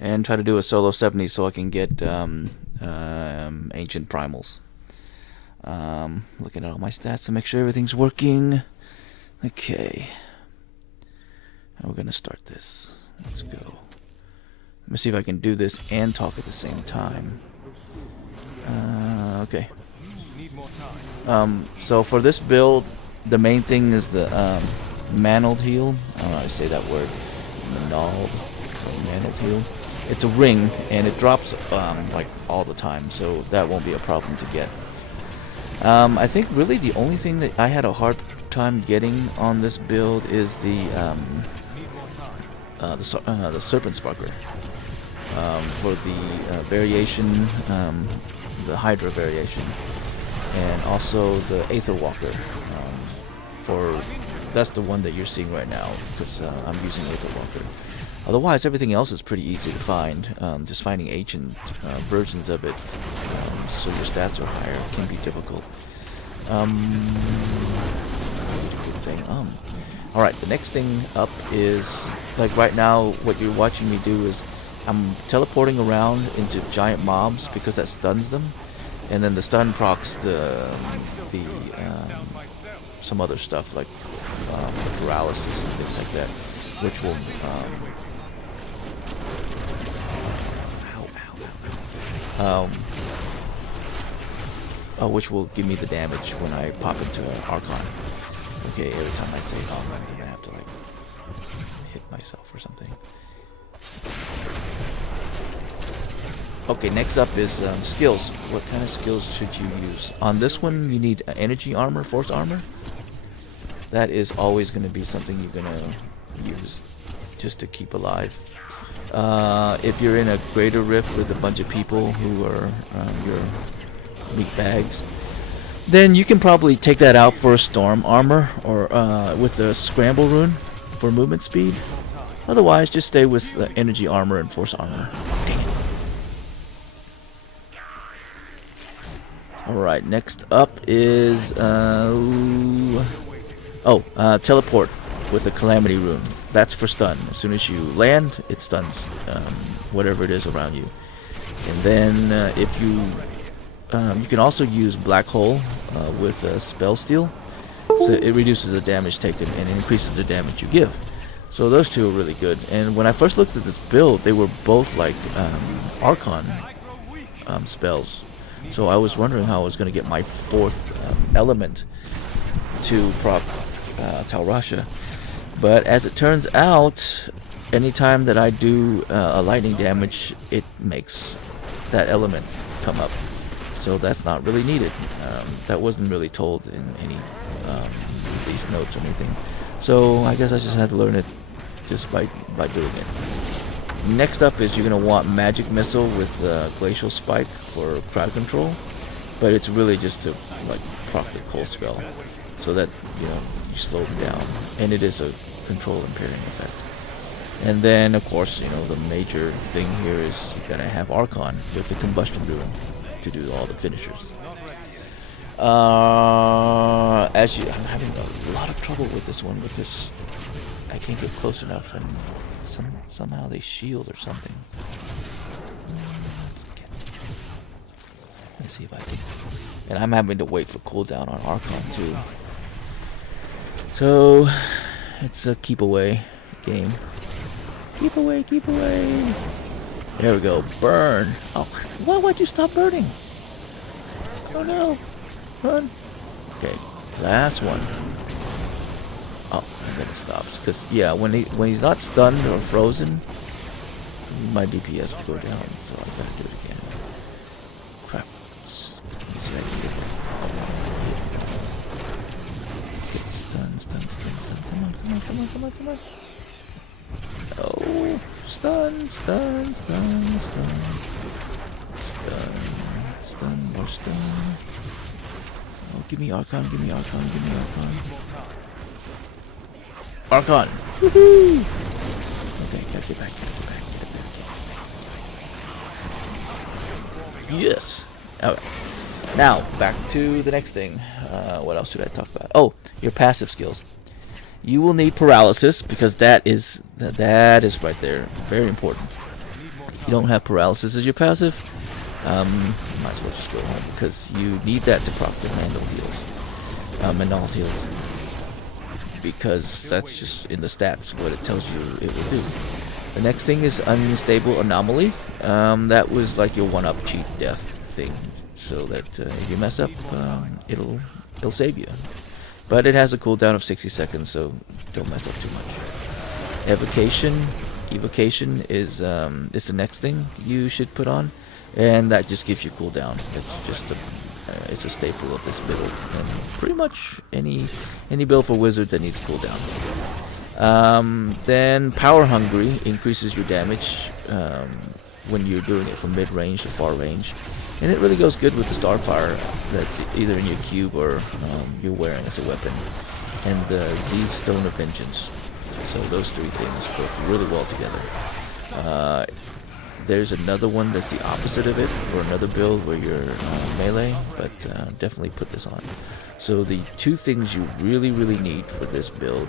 and try to do a solo 70 so I can get ancient primals. Looking at all my stats to make sure everything's working. Okay. Now we're gonna start this. Let's go. Let me see if I can do this and talk at the same time. Okay. So for this build, the main thing is the mantled heal. I don't know how to say that word. Mantled. So mantled heal. It's a ring, and it drops like all the time, so that won't be a problem to get. I think really the only thing that I had a hard time getting on this build is the Serpent Sparker. For the variation, the Hydra variation, and also the Aether Walker. That's the one that you're seeing right now, because I'm using Aether Walker. Otherwise, everything else is pretty easy to find. Just finding ancient versions of it, so your stats are higher, can be difficult. Alright, the next thing up is, like right now, what you're watching me do is I'm teleporting around into giant mobs because that stuns them, and then the stun procs some other stuff like paralysis and things like that, which will which will give me the damage when I pop into an Archon. Okay, every time I say I'm gonna have to like hit myself or something. Okay, next up is skills. What kind of skills should you use? On this one, you need energy armor, force armor. That is always going to be something you're going to use just to keep alive. If you're in a greater rift with a bunch of people who are your weak bags, then you can probably take that out for a storm armor or with the scramble rune for movement speed. Otherwise, just stay with the energy armor and force armor. Dang it. Alright, next up is teleport with the calamity rune. That's for stun. As soon as you land, it stuns whatever it is around you. And then if you can also use black hole with spell steal, so it reduces the damage taken and increases the damage you give. So those two are really good. And when I first looked at this build, they were both like Archon spells. So I was wondering how I was going to get my fourth element to proc Rasha. But as it turns out, anytime that I do a lightning damage, it makes that element come up. So that's not really needed. That wasn't really told in any of these notes or anything. So I guess I just had to learn it just by doing it. Next up is you're going to want Magic Missile with Glacial Spike for crowd control, but it's really just to like proc the cold spell, so that you slow them down, and it is a control impairing effect. And then of course the major thing here is you gotta have Archon with the Combustion Rune to do all the finishers. I'm having a lot of trouble with this one because I can't get close enough, and somehow they shield or something. Let me see if I can. And I'm having to wait for cooldown on Archon too. So it's a keep away game. Keep away, keep away. There we go. Burn. Oh, why'd you stop burning? Oh no. Run. Okay, last one. Oh, and then it stops. Because when he's not stunned or frozen, my DPS will go down. So I gotta do it again. Crap. Let me see if I can get that. Stun. Come on. Oh, stun. More stun. Oh, give me Archon. Archon! Woohoo! Okay, gotta get back. Yes! Alright. Now, back to the next thing. What else should I talk about? Oh, your passive skills. You will need paralysis because that is right there. Very important. You don't have paralysis as your passive. Might as well just go home because you need that to proc the handle heals. And all heals. Because that's just in the stats what it tells you it will do. The next thing is Unstable Anomaly. That was like your one-up cheat death thing. So that if you mess up, it'll save you. But it has a cooldown of 60 seconds, so don't mess up too much. Evocation is the next thing you should put on, and that just gives you cooldown. It's just it's a staple of this build, and pretty much any build for wizard that needs cooldown. Then Power Hungry increases your damage when you're doing it from mid range to far range. And it really goes good with the Starfire that's either in your cube or you're wearing as a weapon. And the Z Stone of Vengeance. So those three things work really well together. There's another one that's the opposite of it, for another build where you're melee, but definitely put this on. So the two things you really need for this build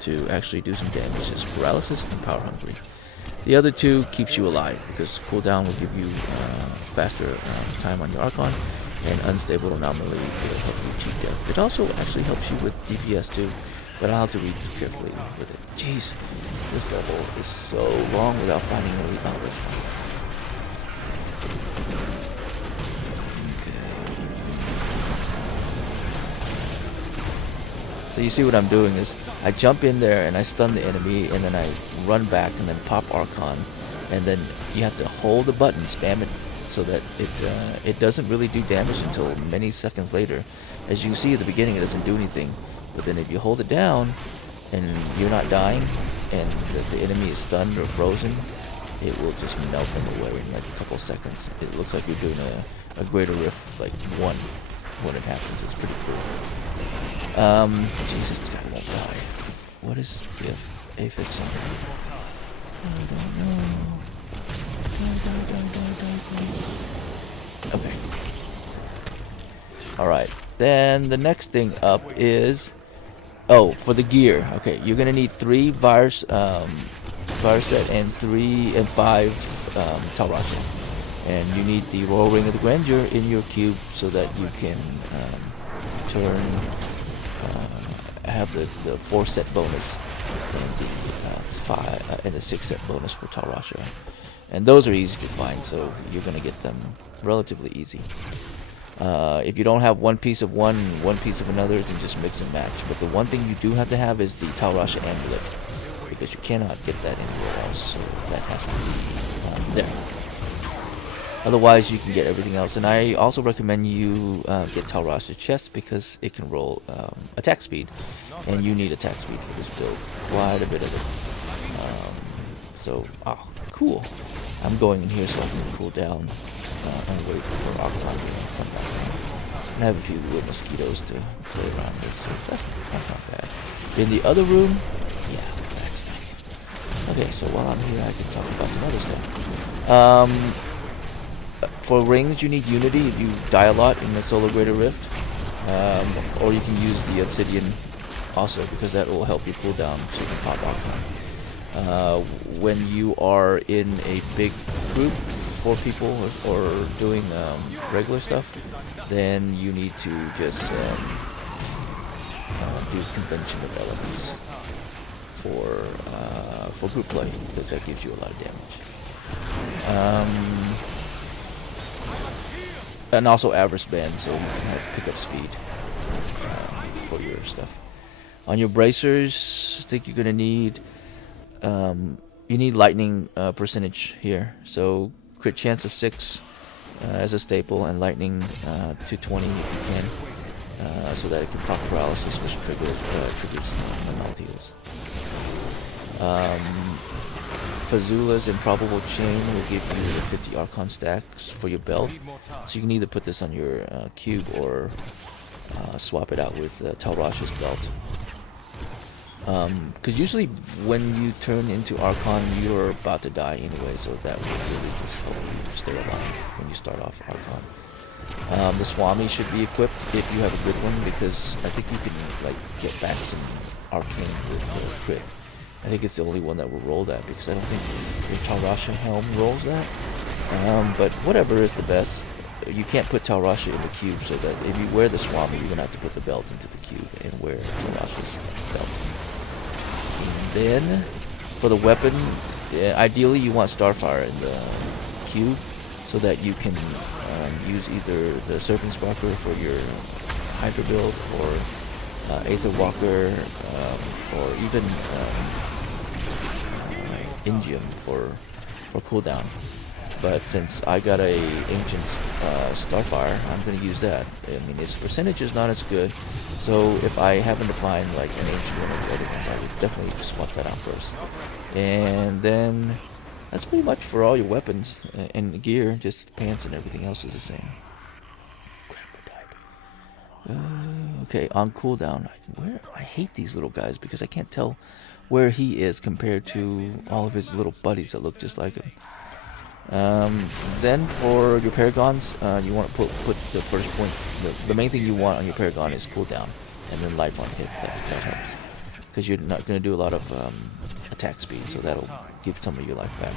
to actually do some damage is Paralysis and Power Hungry. The other two keeps you alive, because cooldown will give you faster time on your Archon, and Unstable Anomaly will help you cheat death. It also actually helps you with DPS too, but I'll have to read carefully with it. Jeez, this level is so long without finding a elite knowledge. So you see what I'm doing is I jump in there and I stun the enemy, and then I run back and then pop Archon, and then you have to hold the button, spam it, so that it doesn't really do damage until many seconds later. As you see at the beginning, it doesn't do anything, but then if you hold it down and you're not dying and the enemy is stunned or frozen, it will just melt them away in like a couple seconds. It looks like you're doing a greater rift like one when it happens. It's pretty cool. Jesus, I won't die. What is the affix on it? I don't know. Okay. Alright. Then the next thing up is... Oh, for the gear. Okay, you're gonna need 3 virus set and 3 and 5 Tal Rasha. And you need the Royal Ring of the Grandeur in your cube so that you can turn... have the 4 set bonus and the 5 and the 6 set bonus for Tal Rasha, and those are easy to find, so you're gonna get them relatively easy. If you don't have one piece of one and one piece of another, then just mix and match. But the one thing you do have to have is the Tal Rasha amulet, because you cannot get that anywhere else, so that has to be there. Otherwise, you can get everything else. And I also recommend you get Tal Rasha chest, because it can roll attack speed, and you need attack speed for this build. Quite a bit of it. Cool. I'm going in here so I can cool down and wait for Archon to come back. I have a few little mosquitoes to play around with, so that's not bad. In the other room, yeah, that's nice. Okay, so while I'm here, I can talk about some other stuff. For rings, you need Unity if you die a lot in the Solar Greater Rift. Or you can use the Obsidian also, because that will help you cool down so you can pop Archon. When you are in a big group, 4 people or doing regular stuff, then you need to just do Convention of Elements for group play, because that gives you a lot of damage. And also average band, so you can have pick up speed for your stuff. On your bracers, I think you're gonna need you need lightning percentage here. So crit chance of 6 as a staple, and lightning to 20 if you can, so that it can proc paralysis, which triggers normal heals. Fazula's Improbable Chain will give you 50 Archon stacks for your belt, so you can either put this on your cube or swap it out with Tal Rasha's belt. Because usually when you turn into Archon, you're about to die anyway, so that will really just help you stay alive when you start off Archon. The Swami should be equipped if you have a good one, because I think you can like get back some Arcane with crit. I think it's the only one that will roll that, because I don't think the Rasha helm rolls that. But whatever is the best. You can't put Rasha in the cube, so that if you wear the Swami, you're gonna have to put the belt into the cube and wear Rasha's belt. And then for the weapon, ideally you want Starfire in the cube, so that you can use either the Serpent Sparker for your Hydra build, or Aether Walker, or even Ingium for cooldown. But since I got a Ancient Starfire, I'm going to use that. I mean, its percentage is not as good, so if I happen to find like an Ancient one of the other ones, I would definitely swap that out first. And then that's pretty much for all your weapons and gear. Just pants and everything else is the same. Okay, on cooldown. I hate these little guys because I can't tell where he is compared to all of his little buddies that look just like him. Then for your paragons, you want to put the first point. The main thing you want on your paragon is cooldown, and then life on hit. That helps, because you're not going to do a lot of attack speed, so that'll give some of your life back.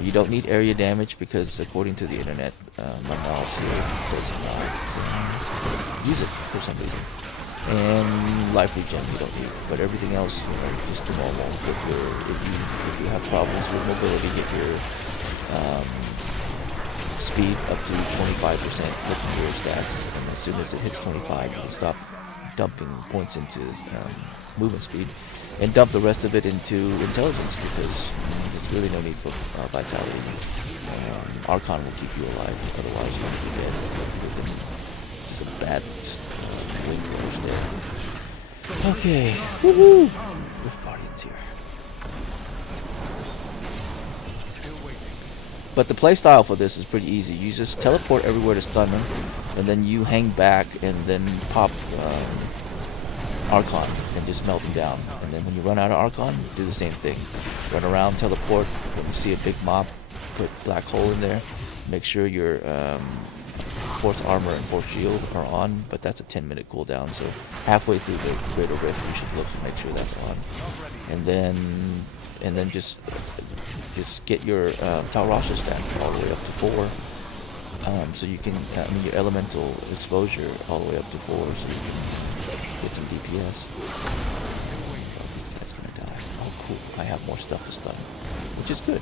You don't need area damage, because according to the internet, my knowledge here says use it for some reason. And life regen you don't need, but everything else, is to normal. If you have problems with mobility, get your speed up to 25%, look at your stats, and as soon as it hits 25, you can stop dumping points into movement speed, and dump the rest of it into intelligence, because there's really no need for vitality. Archon will keep you alive, otherwise you're going to be dead. It's a bad win for dead. Okay, woohoo! With Guardians here. But the playstyle for this is pretty easy. You just teleport everywhere to stun them, and then you hang back and then pop Archon and just melt them down. And then when you run out of Archon, do the same thing. Run around, teleport. When you see a big mob, put Black Hole in there. Make sure your Force Armor and Force Shield are on, but that's a 10-minute cooldown. So halfway through the Greater Rift, you should look to make sure that's on. And then just get your Rasha stat all the way up to 4. So you can, your elemental exposure all the way up to 4, so you can get some DPS. Oh, this guy's gonna die. Oh, cool. I have more stuff to stun, which is good.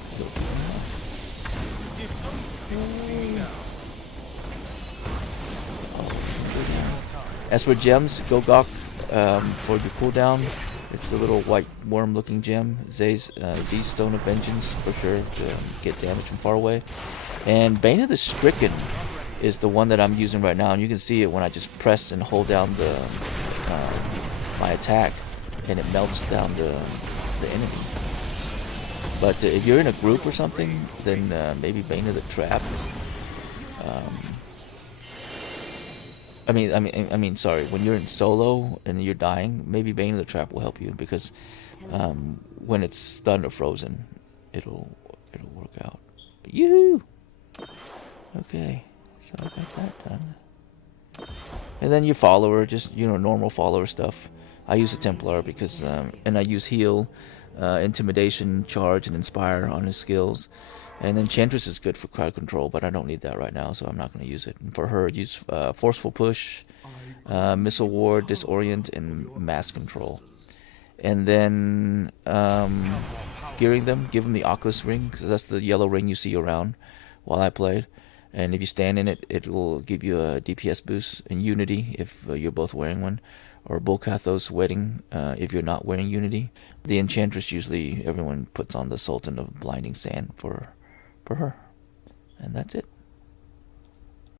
As for gems, Gogok for your cooldown, it's the little white worm-looking gem. Z's Stone of Vengeance for sure to get damage from far away. And Bane of the Stricken is the one that I'm using right now, and you can see it when I just press and hold down the my attack, and it melts down the enemy. But if you're in a group or something, then maybe Bane of the Trap. I mean, sorry. When you're in solo and you're dying, maybe Bane of the Trap will help you, because when it's stunned or frozen, it'll work out. Yoo-hoo! Okay, so I got that done. And then your follower, just normal follower stuff. I use a Templar because, and I use heal, intimidation, charge, and inspire on his skills. And then Enchantress is good for crowd control, but I don't need that right now, so I'm not going to use it. And for her, use Forceful Push, Missile Ward, Disorient, and Mass Control. And then gearing them, give them the Oculus Ring, because that's the yellow ring you see around while I played. And if you stand in it, it will give you a DPS boost. And Unity, if you're both wearing one. Or Bulkathos Wedding, if you're not wearing Unity. The Enchantress, usually everyone puts on the Sultan of Blinding Sand for her. And that's it.